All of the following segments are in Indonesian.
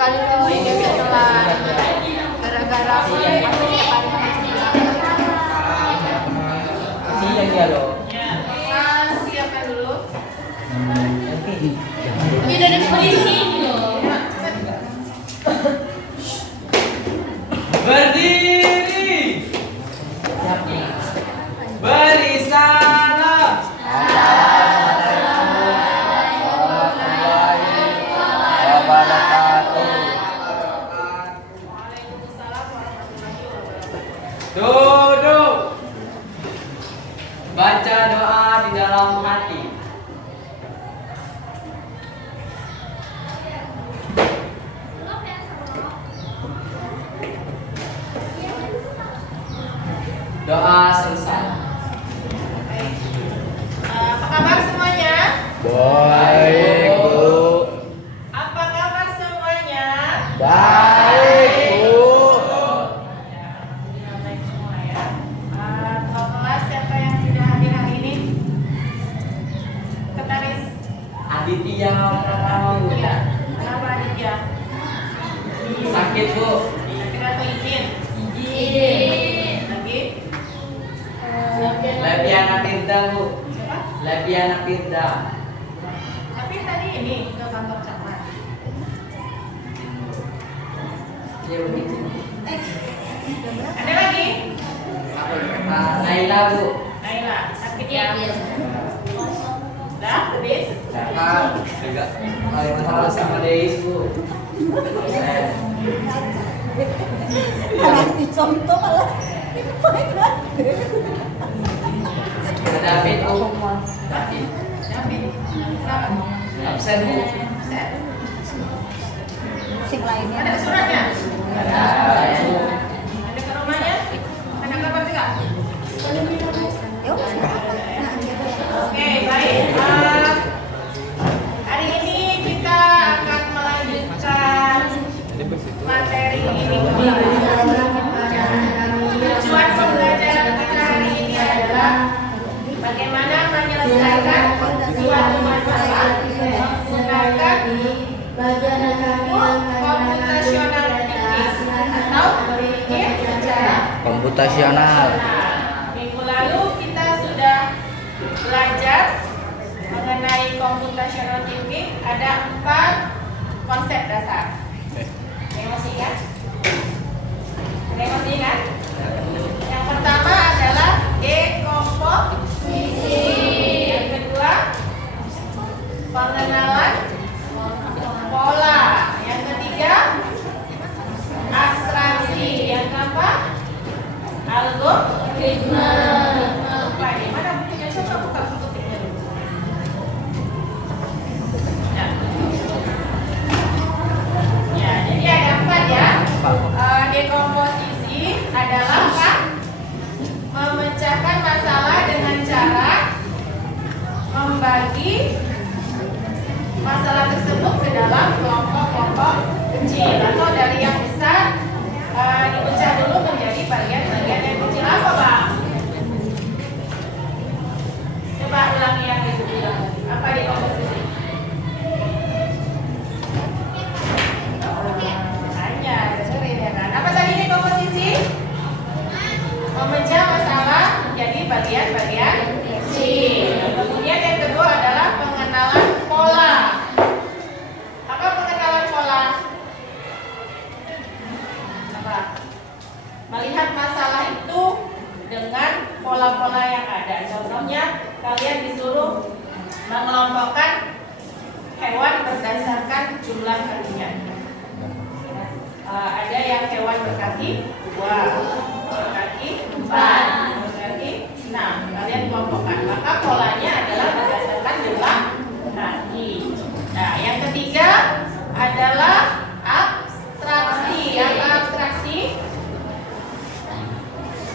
Kali kalau ini telat gara-gara aku setiap hari Iya iya loh. Mas, siapkan dulu. Nanti Ini udah ada polisi loh. Berdiri. Beri salam. Duduk. Baca doa di dalam hati. Doa selesai. Apa kabar semuanya? baik Bu. Apa kabar semuanya? Baik Bu. Baik semua ya. Kalau kelas siapa yang tidak hadir hari ini? Ketaris. Aditya Pratama Bu. Iya. Kenapa Aditya? Sakit Bu. Sakit atau izin? Lagi? Leviana Tirta Bu. Siapa? Leviana Tirta. Tapi tadi ini ke kantor camat. Ya begitu. Ada lagi? Naila Bu. Naila, sakit ya? Udah, habis? Kakak juga ada masalah sama Deis Bu. Anak dicontoh malah David Bu. David. David. Kenapa? Absen Bu. Set. sing lainnya. Ada suratnya? Ada Bu. Ada ke rumahnya? Ada kabar juga? Yuk. Nah, gitu. Oke, baik. Hari ini kita akan melanjutkan materi ini kembali. Tujuan pembelajaran kita hari ini adalah bagaimana menyelesaikan suatu masalah menggunakan computational thinking atau berpikir secara Komputasional. minggu lalu kita sudah belajar mengenai computational thinking. Ada 4 konsep dasar. Ada yang masih ingat? Ada yang masih ingat? Yang pertama adalah dekomposisi. Yang kedua, pengenalan pola. Yang ketiga, abstraksi. Yang keempat, algoritma. Lupa ini. Mana bukunya? Coba buka bukunya dulu. Nah. Ya, jadi ada 4 ya. Dekomposisi adalah apa? Memecahkan masalah dengan cara membagi masalah tersebut ke dalam kelompok-kelompok kecil atau dari yang besar dipecah dulu menjadi bagian-bagian yang kecil. Apa Bang? Coba ulangi yang itu bilang. Apa dekomposisi? Hanya dengerin ya kan. Apa tadi dekomposisi? Memecah masalah menjadi bagian-bagian kecil. Kemudian yang kedua adalah pengenalan pola. Apa pengenalan pola? Apa? Melihat masalah itu dengan pola-pola yang ada. Contohnya, kalian disuruh mengelompokkan hewan berdasarkan jumlah kakinya. Ada yang hewan berkaki 2, berkaki 4, berkaki 6. Kalian kelompokkan. Maka polanya adalah berdasarkan jumlah kaki. Nah, yang ketiga adalah abstraksi. Yang abstraksi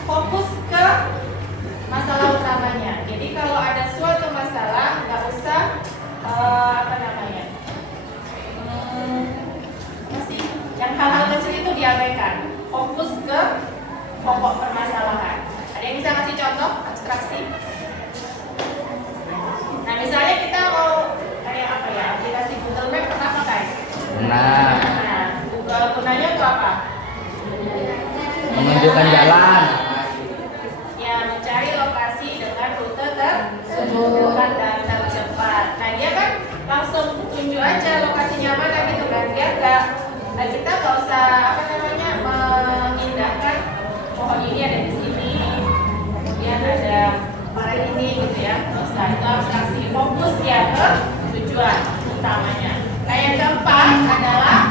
fokus ke masalah utamanya. Jadi kalau ada suatu masalah, nggak usah apa namanya, masih yang hal-hal kecil itu diabaikan. Fokus ke pokok permasalahan. Ada yang bisa kasih contoh abstraksi? Nah, misalnya kita mau kayak apa ya, aplikasi Google Map pernah pakai? Nah, Nah, apa? Menunjukkan jalan. Ya, mencari lokasi dengan rute tersebut dan tercepat. Nah, dia kan langsung tunjuk aja lokasinya mana gitu kan, biar kita nggak usah mengindahkan pohon ini ada di sini, kemudian ada barang ini gitu ya. Nggak usah, itu harus kasih fokus ya ke tujuan utamanya. Nah, yang keempat adalah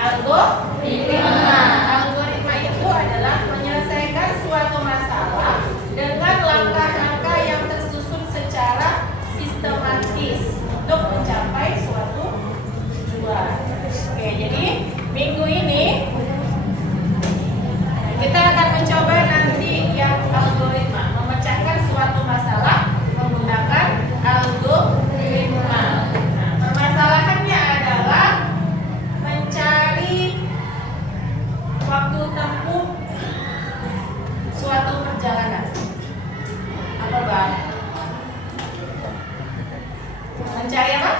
algoritma. Algoritma itu adalah menyelesaikan suatu masalah dengan langkah-langkah yang tersusun secara sistematis untuk mencapai suatu tujuan. Oke, jadi minggu ini kita akan mencoba nanti yang algoritma, memecahkan suatu masalah menggunakan algoritma. Nah, permasalahannya adalah mencari waktu tempuh suatu perjalanan. Apa Bang? Mencari apa?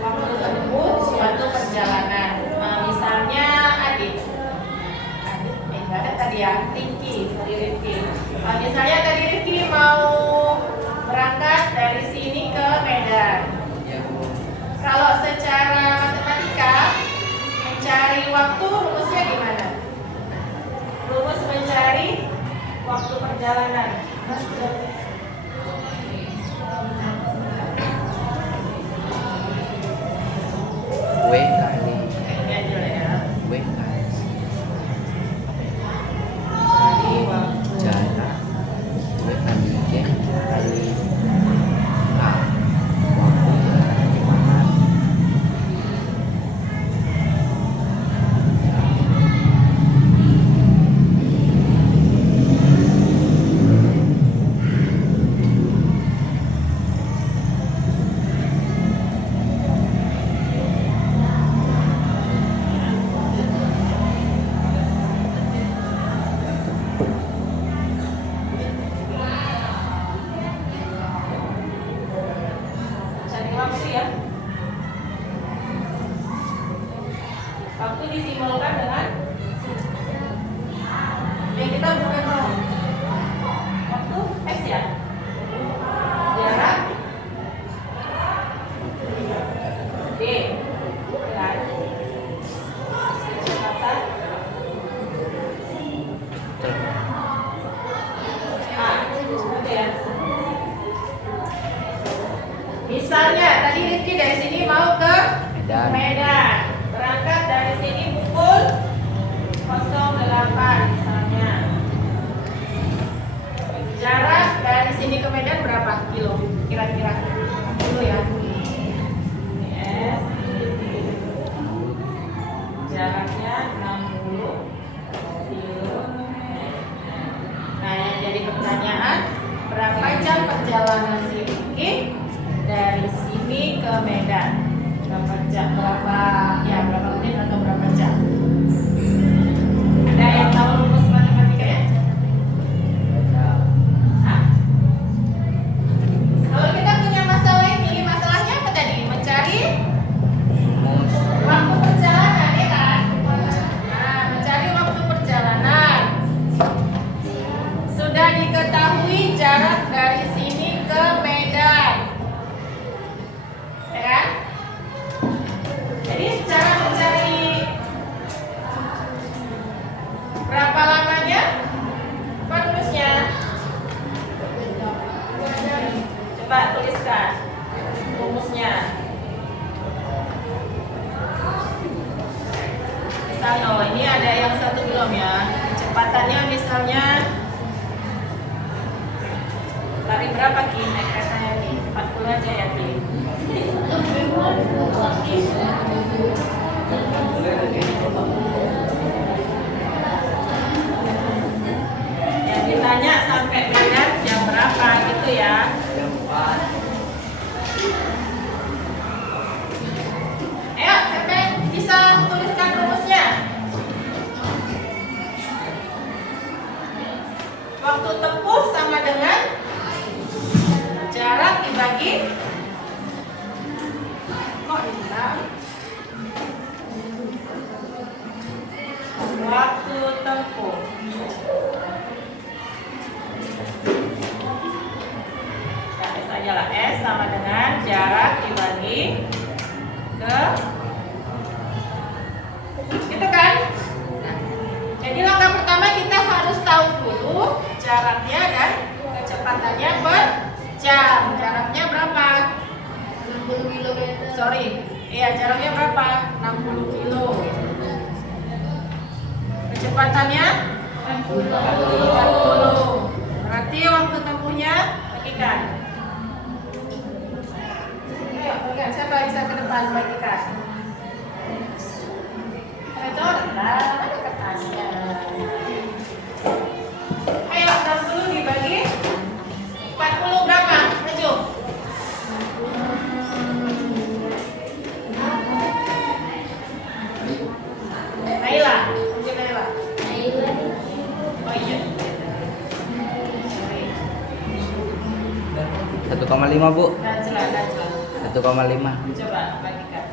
Waktu tempuh suatu perjalanan. Nah, misalnya adik nggak ada tadi ya, Rifki. Nah, misalnya tadi Rifki mau berangkat dari sini ke Medan. Kalau secara matematika mencari waktu rumusnya gimana? Rumus mencari waktu perjalanan. W kali Ini aja lah ya. W kali Cari waktu. jarak. W kali G kali A. Waktu perjalanan. Cari waktu ya. Waktu disimbolkan dengan yang kita bukan mau. Waktu S ya. Jarak D. Kan? Kecepatan A. Udah ya. Misalnya tadi Rifki dari sini mau ke Medan. Berangkat dari sini pukul 08 misalnya. Jarak dari sini ke Medan berapa kilo kira-kira? Dulu ya. Yes. Jaraknya 60 kilo. Nah, yang jadi pertanyaan, berapa jam perjalanan si Rifki dari sini ke Medan? Berapa jam? Berapa menit atau berapa jam? Ada yang tahu rumus matematikanya? Hah? Kalau kita punya masalah ini, masalahnya apa tadi? Mencari waktu perjalanan, ya kan? Nah, mencari waktu perjalanan. Sudah diketahui jarak dari sini ke Medan. Ya kan? Jadi cara mencari berapa lamanya? Apa rumusnya? Coba tuliskan rumusnya. Misalnya, oh ini ada yang satu belum ya. Kecepatannya misalnya lari berapa Ki? Naik keretanya Ki? 40 aja ya Ki. Yang ditanya sampai Medan jam berapa gitu ya? Jam 4. Ayo, siapa yang bisa tuliskan rumusnya? Waktu tempuh sama dengan jarak dibagi kok hilang? menempuh. Nah, S aja lah. S sama dengan jarak dibagi ke, gitu kan? Nah, jadi langkah pertama kita harus tahu dulu jaraknya dan kecepatannya per jam. Jaraknya berapa? 60 km. Sorry, iya jaraknya berapa? 60 kilo. Kecepatannya 40. Berarti waktu tempuhnya bagikan. Ayo, bagikan. Siapa bisa ke depan bagikan? Itu rendah, ada kertasnya. Ayo, 60 dibagi 40 berapa? Maju. Naila, mungkin Naila. Oh iya. 1,5 Bu. Najla. 1,5. Coba bagikan.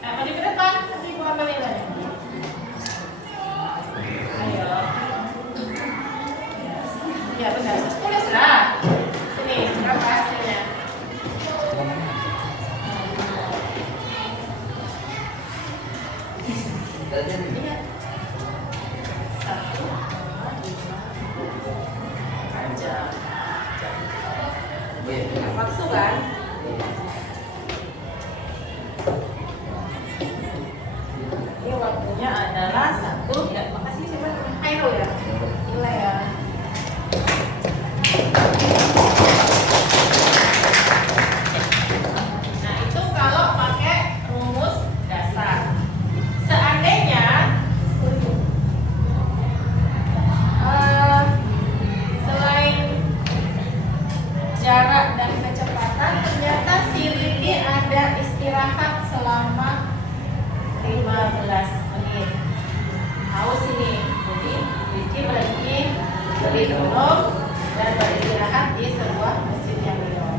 Maju ke depan, nanti Bu ambil nilainya. Ayo. Ya benar, 10 lah. Sini, berapa hasilnya? Iya. 1, 2, 5 jam. Waktu kan? Ini waktunya adalah 1. Ya, makasih siapa? Khairul ya. Gila ya. Nah, itu kalau pakai rumus dasar. Seandainya selain jarak dan kecepatan, ternyata si Riki ada istirahat selama 15 menit. Haus ini. Jadi Riki berhenti beli minum dan beristirahat di sebuah mesin yang minum.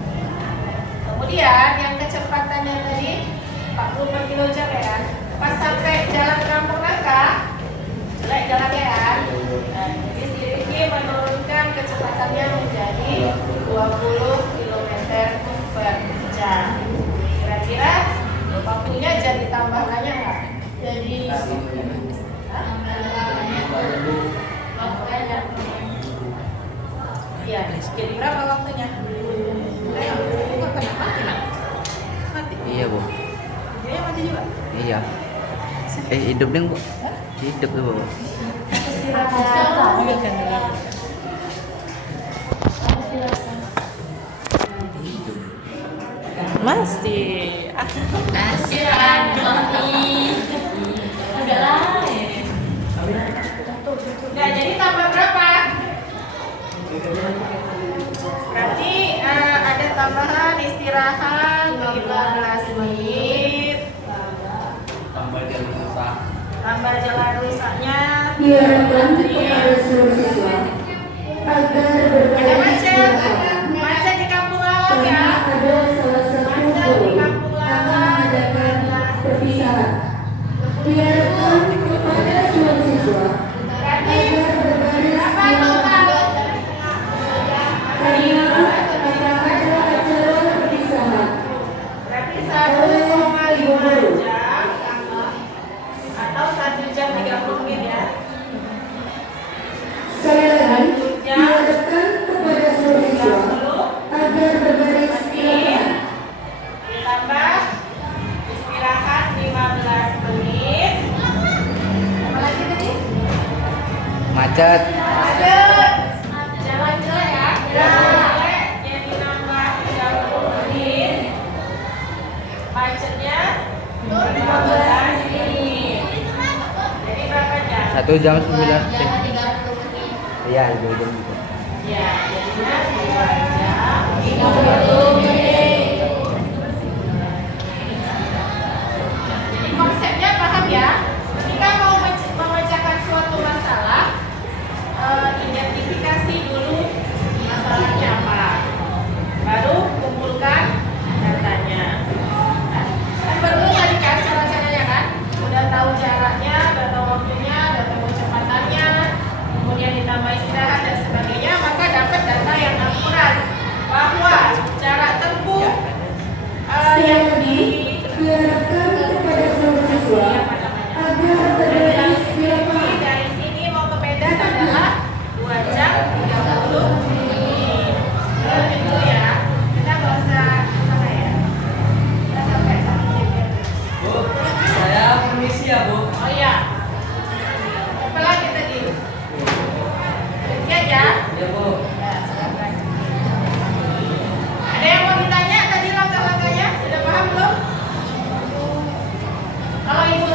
Kemudian yang kecepatannya tadi 40 kilo jam ya kan. Pas sampai jalan Kampung Nangka, jelek jalannya kan. Nah, jadi si Riki menurunkan kecepatannya menjadi 20 km per jam. Kira-kira waktunya jadi tambah banyak nggak? Jadi waktunya iya, jadi berapa waktunya? Ayo, kena mati nak? Mati? Iya Bu. Dia mati juga? Iya. Hidup deh Bu. Hidup tuh Bu. Masih ada nih. Agak lain. Nah, jadi tambah berapa? Berarti ada tambahan istirahat 15 menit. Tambah jalan rusak. Tambah jalan rusaknya. Diharapkan kepada seluruh siswa agar Ada berbaris macet. Macet di kampung Lawang ya. karena ada salah satu guru akan mengadakan perpisahan. Diharapkan kepada seluruh siswa Berarti agar berbaris berapa di total? karena akan ada acara perpisahan. Berarti 1,5 jam atau 1 jam 30 menit ya. Sekali lagi, diharapkan kepada seluruh siswa 30 agar berbaris di lapangan. ditambah istirahat 15 menit. Apa lagi tadi? Macet. Macet. Jalan jelek ya. Jalan jelek jadi nambah 30 menit. Macetnya 15 menit. Jadi berapa jam? 1 jam 9. Iya, 2 jam gitu. Ya, jadinya 2 jam 30 menit. Jadi konsepnya paham ya? Ketika mau memecahkan suatu masalah, identifikasi dulu masalahnya apa. Baru kumpulkan datanya. Nah, kan perlu tadi kan cara-caranya kan? Udah tahu jaraknya, udah tahu waktunya, siswa agar terinspirasi. Dari sini mau ke Medan adalah 2 jam 30 menit. Itu ya. Kita nggak usah apa ya. Kita sampai satu jam. Bu, saya permisi ya Bu. Oh iya. Apa lagi tadi? Ini aja. Ya Bu. Ya, silakan. Ada yang mau ditanya tadi langkah-langkahnya? Sudah paham belum? Kalau ibu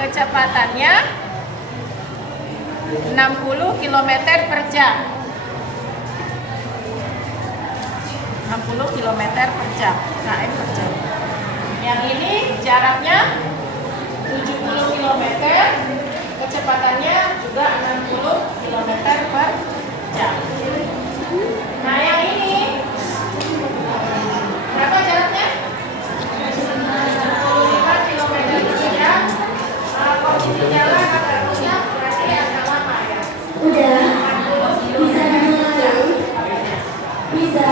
kecepatannya 60 km per jam. 60 km per jam, km per jam. Yang ini jaraknya 70 km, kecepatannya juga 60 km per jam. Nah, yang ini berapa jaraknya? 65 km per jam. Kondisi jalan agak rusak, berarti agak lama ya. Udah, bisa dimulai. Bisa.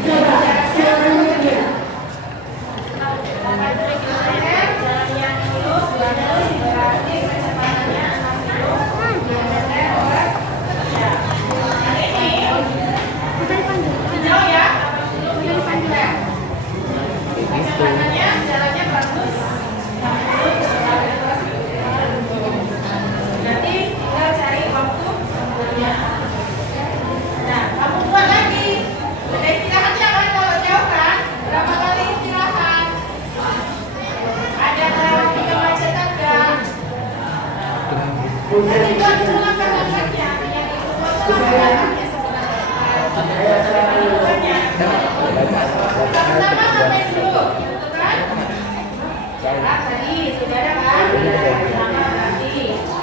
Coba, suaranya dia. Jalannya lurus, berarti kecepatannya 60 km per jam. Yang ini jauh ya, 80 km. Kecepatannya jalannya bagus, 60 km. Berarti tinggal cari waktu tempuhnya. Nah, kamu buat lagi. Ada istirahatnya kan kalau jauh kan? Berapa kali istirahat? Ada melewati kemacetan nggak? Nanti buat dulu langkah-langkahnya. Yang itu buat langkah-langkahnya sebenarnya. Pertama ngapain dulu? Gitu kan? Jarak tadi sudah ada kan? Pertama tadi.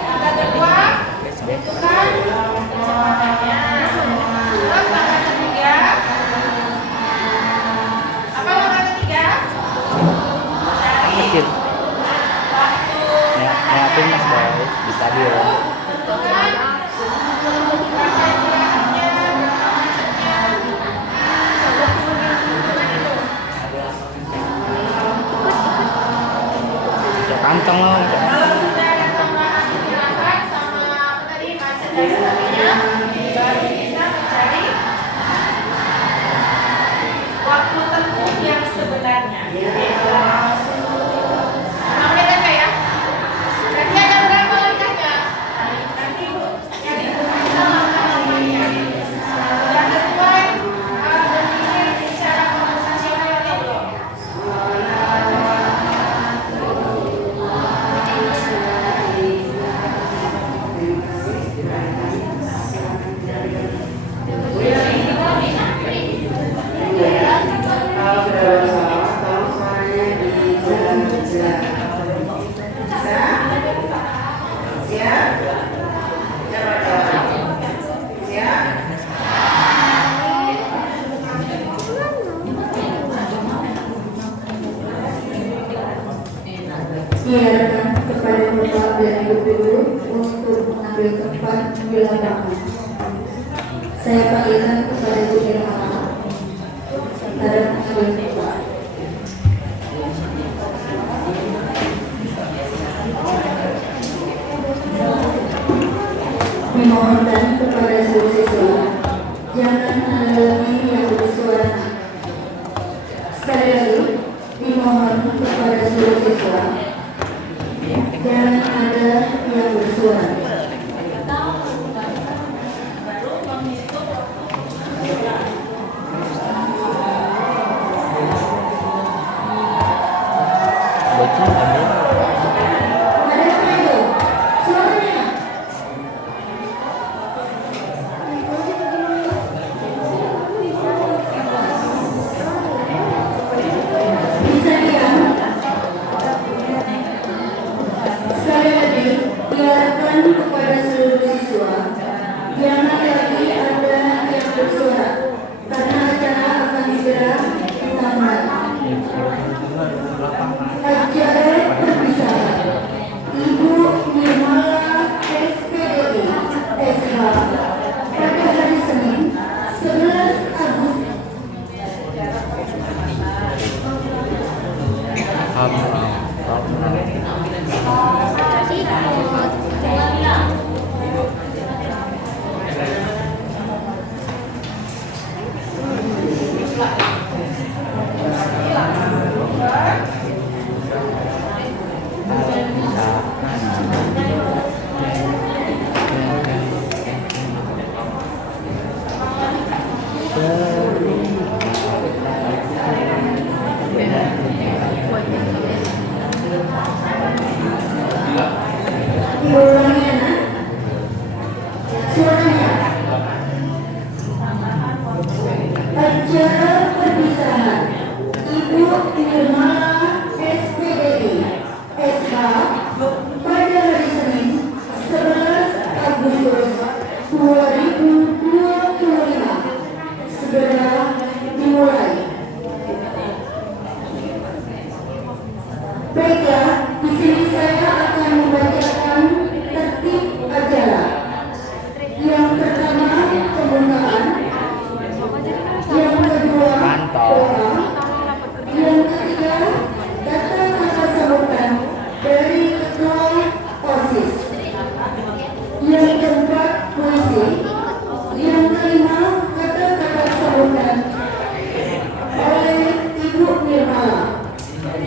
Langkah kedua, tentukan kecepatannya. Terus langkah ketiga, apa langkah ketiga? Cari Kecil. waktu Ngapain mas boy di stadion? tentukan berapa istirahatnya, berapa macetnya. Cek kantong loh. Kalau sudah ada tambahan istirahat sama apa tadi macet dan sebagainya, baru bisa mencari waktu tempuh yang sebenarnya. Mau lihat nggak ya? Berarti ada berapa langkahnya? Nanti Bu, yang itu kita langkah-langkahnya. Sudah sesuai berpikir secara konversasionalnya belum? Kalau sudah bersama, tolong suaranya dijelas-jelas. Bisa? Siap? Coba. Siap? Silakan kepada Bapak dan Ibu Guru untuk mengambil tempat di lapangan. Saya panggilkan kepada Bu Irma. Ada mengambil tempat. Memohonkan kepada seluruh siswa, jangan halangi yang bersuara. Sekali lagi, dimohon kepada seluruh siswa, jangan ada yang bersuara. Bocah ambil. Ada apa itu? Suaranya. Bisa diam? Sekali lagi, diharapkan kepada seluruh siswa, jangan lagi ada yang bersuara, karena acara akan segera dimulai. Acara perpisahan Ibu Nirmala SPDI SH pada hari Senin 11 Agustus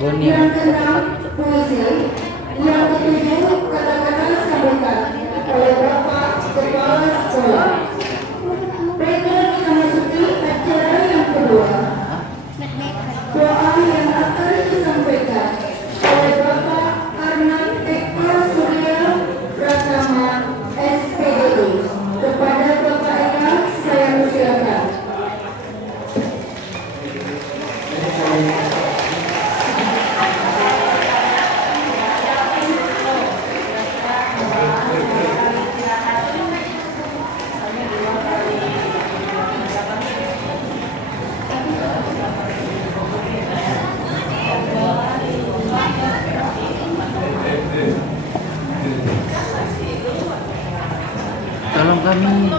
Boni. Yang keenam, puisi. Yang ketujuh, kata-kata sambutan oleh Bapak Kepala Sekolah. Baiklah, kita masuki acara yang kedua. Doa yang akan disampaikan oleh Bapak Arman Eko Surya Pratama SPDI. Kepada Bapak Eka, saya persilakan. Tolong kami.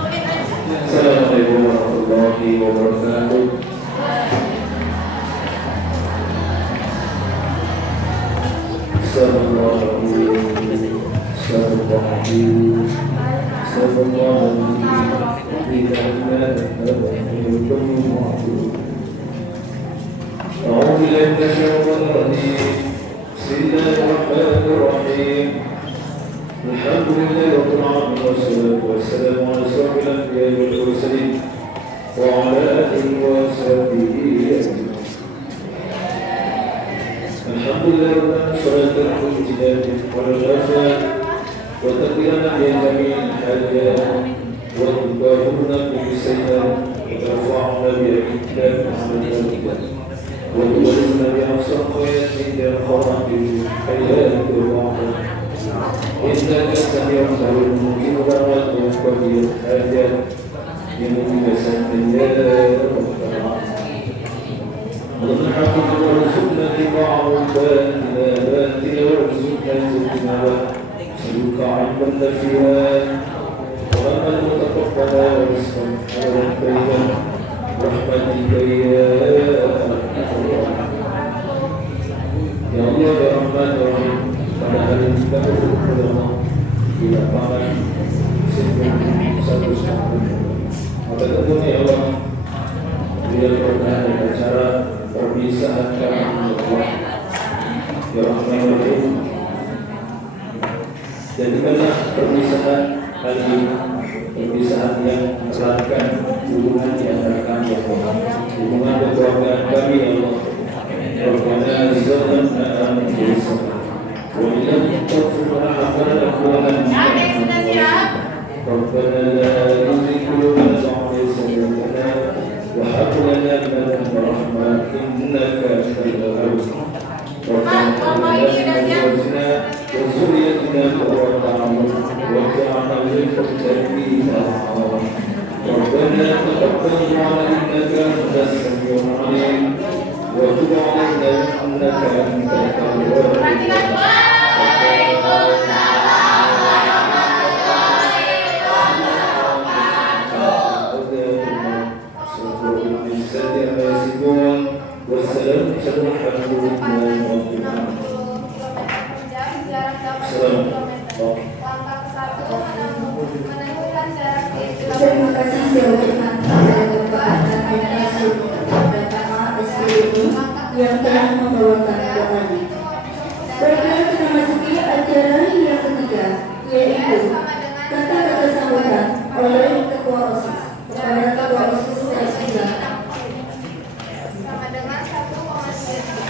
Assalamualaikum warahmatullahi wabarakatuh. الحمد لله رب العالمين والصلاة والسلام على أشرف الأنبياء والمرسلين وعلى آله وصحبه أجمعين. الحمد لله رب الصلاة والسلام والغفران وتقبلنا بجميع الحاجات وتباركنا بالسيئات وترفعنا بأكمال الحمد وتباركنا بأحسن خيرات من الخيرات الحياة والرحمة إنك سميع قريب مجيب دعوات وقبيل الحاجات يمين سنة يا رب العالمين. والحمد وارزقنا لمعروفات الآبات وارزقنا الزكاة سلوك علما نفيا وأما متقبلا ورزقا حلالا طيبا رحمتك يا الله يا رحمن الرحيم. Pada hari ini kita berdoa di lapangan sebelum satu setengah. Maka tentunya Allah beliau pernah ada acara perpisahan kami Allah ya Rahman. Jadikanlah perpisahan kali ini perpisahan yang menerankan hubungan di antara kami ya Allah, hubungan kekeluargaan kami ya Allah. Rabbana zalamna anfusana وإن تغفر لنا ربنا لا تزغ قلوبنا بعد إذ هديتنا وهب لنا من لدنك رحمة إنك أنت الوهاب ربنا هب لنا من أزواجنا وذريتنا قرة أعين واجعلنا للمتقين إماما ربنا تقبل منا إنك أنت السميع العليم وتب علينا إنك أنت التواب الرحيم. Terima kasih sebanyak kepada Bapak dan Kasih Pratama SPDI yang telah membawakan doanya. Baiklah, kita masuki acara yang ketiga, yaitu kata-kata sambutan oleh Ketua OSIS. Kepada Ketua OSIS saya silakan. Sama dengan 1,9.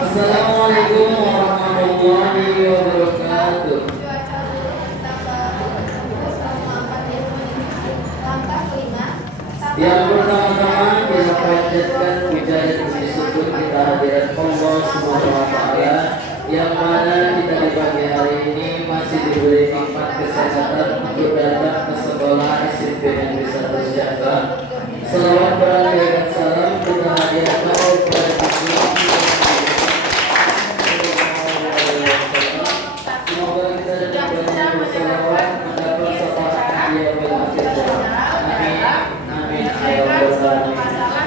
Assalamualaikum warahmatullahi wabarakatuh. Yang pertama-tama kita panjatkan puja dan puji syukur kita hadirat Allah Subhanahu wa taala yang mana kita di pagi hari ini masih diberi nikmat kesehatan untuk datang ke sekolah SMP Negeri 1 Jakarta. Selawat berkah dan salam kita hadiahkan kepada semoga kita dapat berselawat mendapat syafaat dia bil akhir zaman. Amin.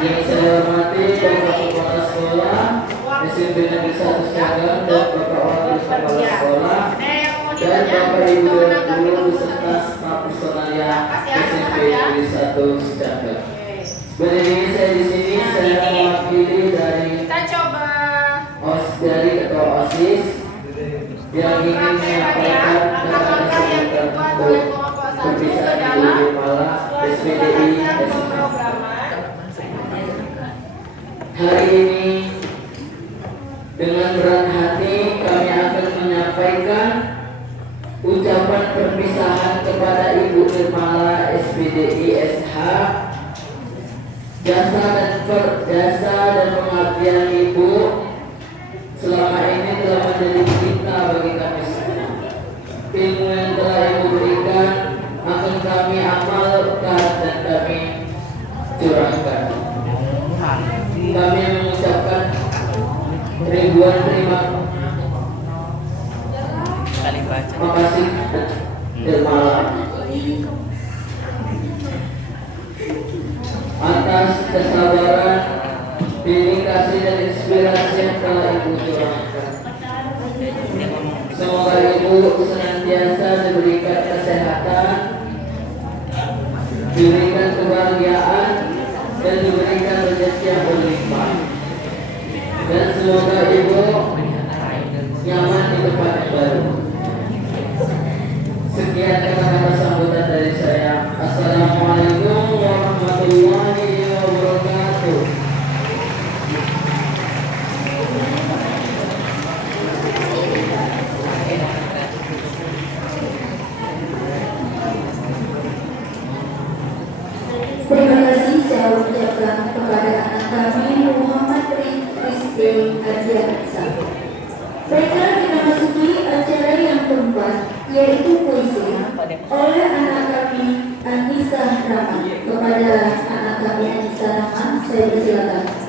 Yang saya hormati Bapak Kepala Sekolah SMP Negeri 1 Jakarta dan Bapak Wakil Kepala Sekolah dan Bapak Ibu dan Guru beserta staf personalia SMP Negeri 1 Jakarta. Berdiri saya di sini, saya mewakili dari Kita coba dari ketua OSIS yang ingin praktek ya. menyampaikan Langkah-langkah yang dibuat oleh kelompok 1 ke dalam suatu SPDI pembahasan pemrograman. Hari ini dengan berat hati kami akan menyampaikan ucapan perpisahan kepada Ibu Nirmala SPDI SH. Jasa dan pengabdian Ibu selama ini telah menjadi cinta bagi kami semua. Ilmu yang telah Ibu berikan akan kami amalkan dan kami curahkan. Kami mengucapkan ribuan terima kasih Nirmala atas kesabaran, dedikasi dan inspirasi yang telah Ibu curahkan. Semoga Ibu senantiasa diberikan kesehatan, diberikan kebahagiaan, dan diberikan rezeki yang berlimpah. Dan semoga Ibu nyaman di tempat yang baru. Sekian kata-kata sambutan dari saya. Assalamualaikum warahmatullahi wabarakatuh. Terima kasih saya ucapkan kepada anak kami Muhammad Rizky Ardiansa. Sekarang kita masuki acara yang keempat, yaitu puisi oleh anak kami Anissa Rahman. Kepada anak kami Anissa Rahman, saya persilakan.